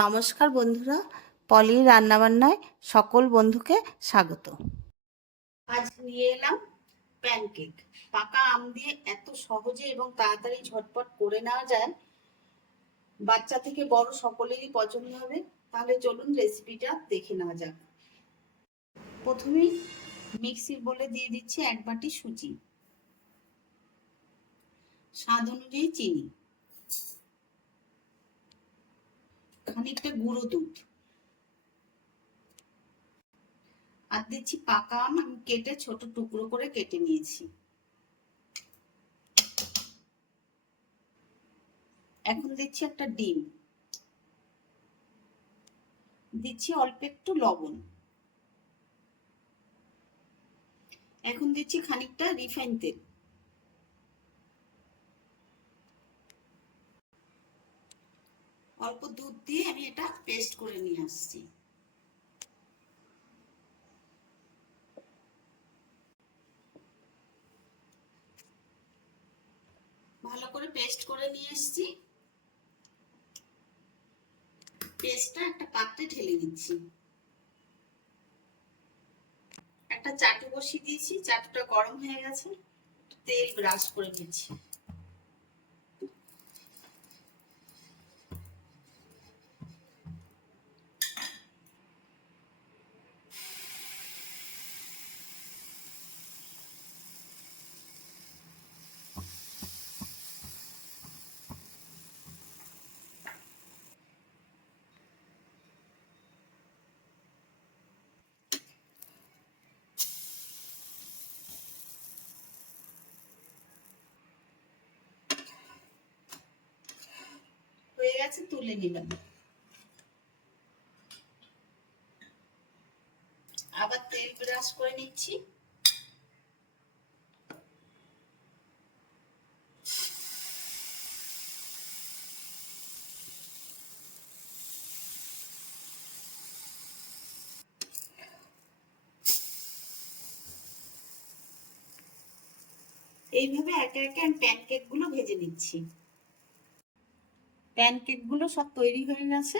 নমস্কার বন্ধুরা, পলির রান্নাবান্নায় সকল বন্ধুকে স্বাগত। আজ নিয়ে এলাম প্যানকেক। পাকা আম দিয়ে এত সহজে এবং তাড়াতাড়ি ঝটপট করে নেওয়া যায়, বাচ্চা থেকে বড় সকলেরই পছন্দ হবে। তাহলে চলুন রেসিপিটা দেখে নেওয়া যাক। প্রথমেই মিক্সির বোলে দিয়ে দিচ্ছি 1 বাটি সুজি, স্বাদ অনুযায়ী চিনি, খানিকটা গুঁড়ো দুধ, আর দিচ্ছি পাকা আম। আমি কেটে ছোট টুকরো করে কেটে নিয়েছি। এখন দিচ্ছি একটা ডিম, দিচ্ছি অল্প একটু লবণ, এখন দিচ্ছি খানিকটা রিফাইন তেল, অল্প দুধ দিয়ে আমি এটা পেস্ট করে নিয়ে আসছি। ভালো করে পেস্ট করে নিয়ে এসেছি। পেস্টটা একটা পাত্রে ঢেলে দিচ্ছি। একটা চাটু বসিয়ে দিয়েছি, চাটুটা গরম হয়ে গেছে, তেল ব্রাশ করে দিচ্ছি। হয়ে গেছে, তুলে নিলাম। আবার তেল ব্রাশ করে নিচ্ছি। এইভাবে একে একে আমি প্যানকেক গুলো ভেজে নিচ্ছি। প্যানকেক গুলো সব তৈরি হয়ে গেছে।